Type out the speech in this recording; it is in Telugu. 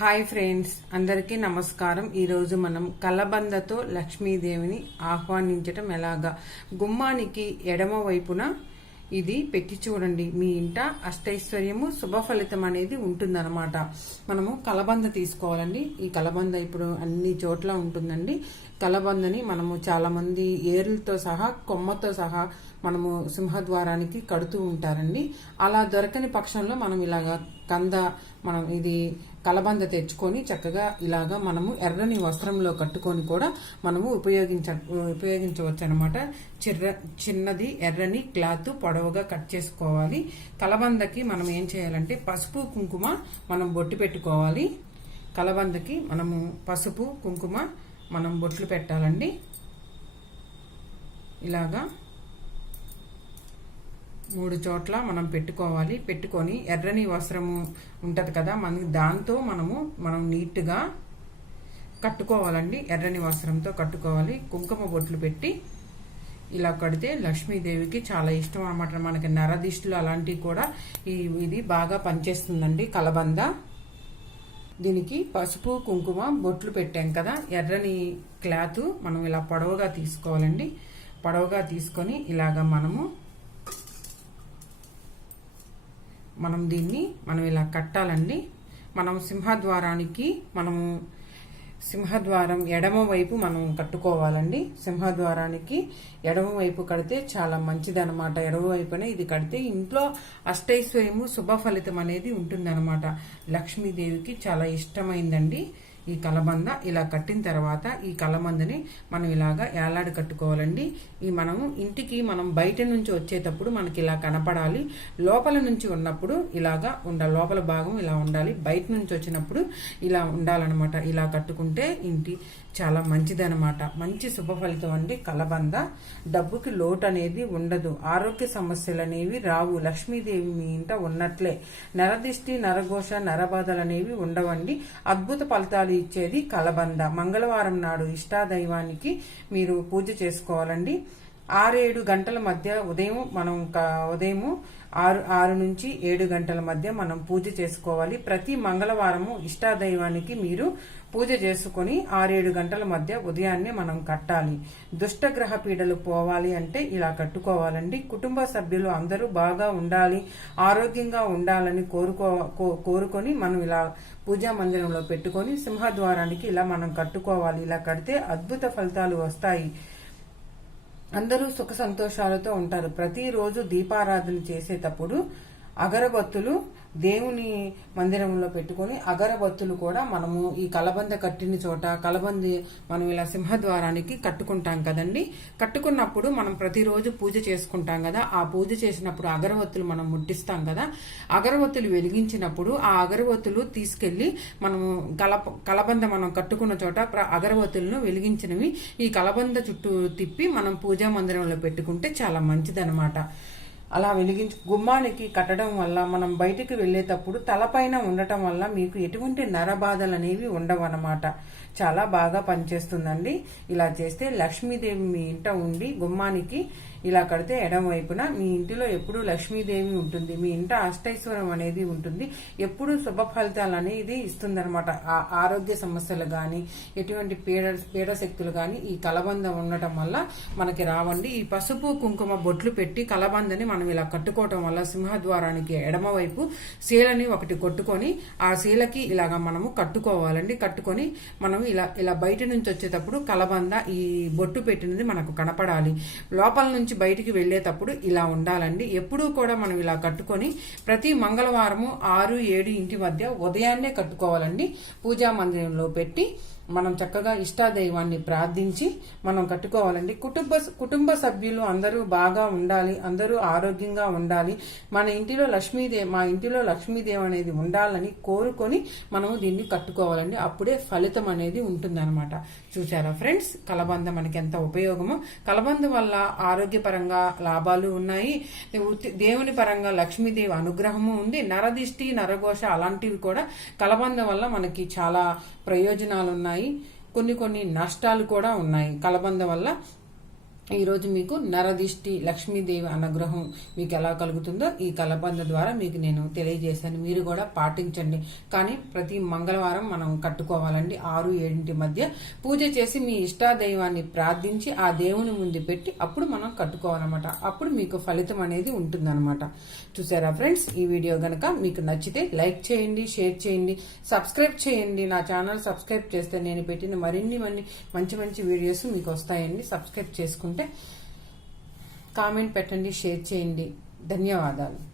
హాయ్ ఫ్రెండ్స్ అందరికీ నమస్కారం. ఈరోజు మనం కలబందతో లక్ష్మీదేవిని ఆహ్వానించటం ఎలాగా? గుమ్మానికి ఎడమ వైపున ఇది పెట్టి చూడండి. మీ ఇంట అష్టైశ్వర్యము శుభ ఫలితం అనేది ఉంటుందన్నమాట. మనము కలబంద తీసుకోవాలండి. ఈ కలబంద ఇప్పుడు అన్ని చోట్ల ఉంటుందండి. కలబందని మనము చాలామంది ఏర్లతో సహా కొమ్మతో సహా మనము సింహద్వారానికి కడుతూ ఉంటారండి. అలా దొరకని పక్షంలో మనం ఇలాగా కంద మనం ఇది కలబంద తెచ్చుకొని చక్కగా ఇలాగా మనము ఎర్రని వస్త్రంలో కట్టుకొని కూడా మనము ఉపయోగించ ఉపయోగించవచ్చు అనమాట చిర్ర చిన్నది ఎర్రని క్లాత్ పొడవుగా కట్ చేసుకోవాలి. కలబందకి మనం ఏం చేయాలంటే పసుపు కుంకుమ మనం బొట్టు పెట్టుకోవాలి. కలబందకి మనము పసుపు కుంకుమ మనం బొట్లు పెట్టాలండి. ఇలాగా మూడు చోట్ల మనం పెట్టుకోవాలి. పెట్టుకొని ఎర్రని వస్త్రము ఉంటుంది కదా మన దాంతో మనము మనం నీట్గా కట్టుకోవాలండి. ఎర్రని వస్త్రంతో కట్టుకోవాలి. కుంకుమ బొట్లు పెట్టి ఇలా కడితే లక్ష్మీదేవికి చాలా ఇష్టం అనమాట మనకి నరదిష్టులు అలాంటివి కూడా ఈ ఇది బాగా పనిచేస్తుందండి. కలబంద. దీనికి పసుపు కుంకుమ బొట్లు పెట్టాం కదా. ఎర్రని క్లాత్ మనం ఇలా పొడవుగా తీసుకోవాలండి. పొడవుగా తీసుకొని ఇలాగ మనము మనం దీన్ని మనం ఇలా కట్టాలండి. మనం సింహద్వారానికి మనము సింహద్వారం ఎడమ వైపు మనం కట్టుకోవాలండి. సింహద్వారానికి ఎడమ వైపు కడితే చాలా మంచిదనమాట ఎడమ వైపునే ఇది కడితే ఇంట్లో అష్టైశ్వర్యము శుభ ఫలితం అనేది ఉంటుందన్నమాట. లక్ష్మీదేవికి చాలా ఇష్టమైందండి. ఈ కలబంద ఇలా కట్టిన తర్వాత ఈ కలబందని మనం ఇలాగా ఏలాడి కట్టుకోవాలండి. ఈ మనము ఇంటికి మనం బయట నుంచి వచ్చేటప్పుడు మనకి ఇలా కనపడాలి. లోపల నుంచి ఉన్నప్పుడు ఇలాగా ఉండ లోపల భాగం ఇలా ఉండాలి. బయట నుంచి వచ్చినప్పుడు ఇలా ఉండాలన్నమాట. ఇలా కట్టుకుంటే ఇంటి చాలా మంచిదనమాట మంచి శుభ ఫలితం అండి కలబంద. డబ్బుకి లోటు అనేది ఉండదు. ఆరోగ్య సమస్యలు అనేవి రావు. లక్ష్మీదేవి మీ ఇంట ఉన్నట్లే. నరదిష్టి నరఘోష నరబాధలు అనేవి ఉండవండి. అద్భుత ఫలితాలు ఇచ్చేది కలబంద. మంగళవారం నాడు ఇష్టాదైవానికి మీరు పూజ చేసుకోవాలండి. ఆరేడు గంటల మధ్య ఉదయం మనం ఉదయము ఆరు ఆరు నుంచి ఏడు గంటల మధ్య మనం పూజ చేసుకోవాలి. ప్రతి మంగళవారము ఇష్టాదైవానికి మీరు పూజ చేసుకుని ఆరేడు గంటల మధ్య ఉదయాన్నే మనం కట్టాలి. దుష్టగ్రహ పీడలు పోవాలి అంటే ఇలా కట్టుకోవాలండి. కుటుంబ సభ్యులు అందరూ బాగా ఉండాలి ఆరోగ్యంగా ఉండాలని కోరుకో కోరుకొని మనం ఇలా పూజా మందిరంలో పెట్టుకొని సింహద్వారానికి ఇలా మనం కట్టుకోవాలి. ఇలా కడితే అద్భుత ఫలితాలు వస్తాయి. అందరూ సుఖ సంతోషాలతో ఉంటారు. ప్రతిరోజు దీపారాధన చేసేటప్పుడు అగరబత్తులు దేవుని మందిరంలో పెట్టుకుని అగరబత్తులు కూడా మనము ఈ కలబంద కట్టిన చోట కలబంది మనం ఇలా సింహద్వారానికి కట్టుకుంటాం కదండి. కట్టుకున్నప్పుడు మనం ప్రతిరోజు పూజ చేసుకుంటాం కదా. ఆ పూజ చేసినప్పుడు అగరబత్తులు మనం ముట్టిస్తాం కదా. అగరబత్తులు వెలిగించినప్పుడు ఆ అగరబత్తులు తీసుకెళ్ళి మనము కల కలబంద మనం కట్టుకున్న చోట అగరబత్తులను వెలిగించినవి. ఈ కలబంద చుట్టూ తిప్పి మనం పూజా మందిరంలో పెట్టుకుంటే చాలా మంచిదనమాట అలా వెలిగించి గుమ్మానికి కట్టడం వల్ల మనం బయటికి వెళ్ళేటప్పుడు తలపైన ఉండటం వల్ల మీకు ఎటువంటి నరబాధలు అనేవి ఉండవన్నమాట. చాలా బాగా పనిచేస్తుందండి. ఇలా చేస్తే లక్ష్మీదేవి మీ ఇంట ఉండి గుమ్మానికి ఇలా కడితే ఎడం వైపున మీ ఇంటిలో ఎప్పుడు లక్ష్మీదేవి ఉంటుంది. మీ ఇంట అష్టైశ్వరం అనేది ఉంటుంది. ఎప్పుడు శుభ ఫలితాలు అనేది ఇస్తుందన్నమాట. ఆరోగ్య సమస్యలు కానీ ఎటువంటి పీడ పీడ శక్తులు కానీ ఈ కలబంద ఉండటం వల్ల మనకి రావండి. ఈ పసుపు కుంకుమ బొట్లు పెట్టి కలబందని మనం ఇలా కట్టుకోవటం వల్ల సింహద్వారానికి ఎడమవైపు శీలని ఒకటి కొట్టుకొని ఆ శీలకి ఇలాగా మనము కట్టుకోవాలండి. కట్టుకొని మనం ఇలా ఇలా బయట నుంచి వచ్చేటప్పుడు కలబంద ఈ బొట్టు పెట్టినది మనకు కనపడాలి. లోపల నుంచి నుంచి బయటికి వెళ్ళేటప్పుడు ఇలా ఉండాలండి. ఎప్పుడూ కూడా మనం ఇలా కట్టుకొని ప్రతి మంగళవారము ఆరు ఏడు ఇంటి మధ్య ఉదయాన్నే కట్టుకోవాలండి. పూజా మందిరంలో పెట్టి మనం చక్కగా ఇష్టాదైవాన్ని ప్రార్థించి మనం కట్టుకోవాలండి. కుటుంబ కుటుంబ సభ్యులు అందరూ బాగా ఉండాలి అందరూ ఆరోగ్యంగా ఉండాలి. మన ఇంటిలో లక్ష్మీదేవి మా ఇంటిలో లక్ష్మీదేవి అనేది ఉండాలని కోరుకొని మనము దీన్ని కట్టుకోవాలండి. అప్పుడే ఫలితం అనేది ఉంటుందన్నమాట. చూసారా ఫ్రెండ్స్? కలబంద మనకి ఎంత ఉపయోగమో. కలబంద వల్ల ఆరోగ్యపరంగా లాభాలు ఉన్నాయి. దేవుని పరంగా లక్ష్మీదేవి అనుగ్రహము ఉంది. నరదిష్టి నరఘోష అలాంటివి కూడా కలబంద వల్ల మనకి చాలా ప్రయోజనాలు ఉన్నాయి కొన్ని కొన్ని నష్టాలు కూడా ఉన్నాయి. కలబంద వల్ల ఈరోజు మీకు నరదిష్టి లక్ష్మీదేవి అనుగ్రహం మీకు ఎలా కలుగుతుందో ఈ కలబంద ద్వారా మీకు నేను తెలియజేశాను. మీరు కూడా పాటించండి. కానీ ప్రతి మంగళవారం మనం కట్టుకోవాలండి. ఆరు ఏడింటి మధ్య పూజ చేసి మీ ఇష్టాదైవాన్ని ప్రార్థించి ఆ దేవుని ముందు పెట్టి అప్పుడు మనం కట్టుకోవాలన్నమాట. అప్పుడు మీకు ఫలితం అనేది ఉంటుందన్నమాట. చూసారా ఫ్రెండ్స్? ఈ వీడియో గనక మీకు నచ్చితే లైక్ చేయండి షేర్ చేయండి సబ్స్క్రైబ్ చేయండి. నా ఛానల్ సబ్స్క్రైబ్ చేస్తే నేను పెట్టిన మరిన్ని మంచి మంచి వీడియోస్ మీకు వస్తాయండి. సబ్స్క్రైబ్ చేసుకుంటే కామెంట్ పెట్టండి షేర్ చేయండి. ధన్యవాదాలు.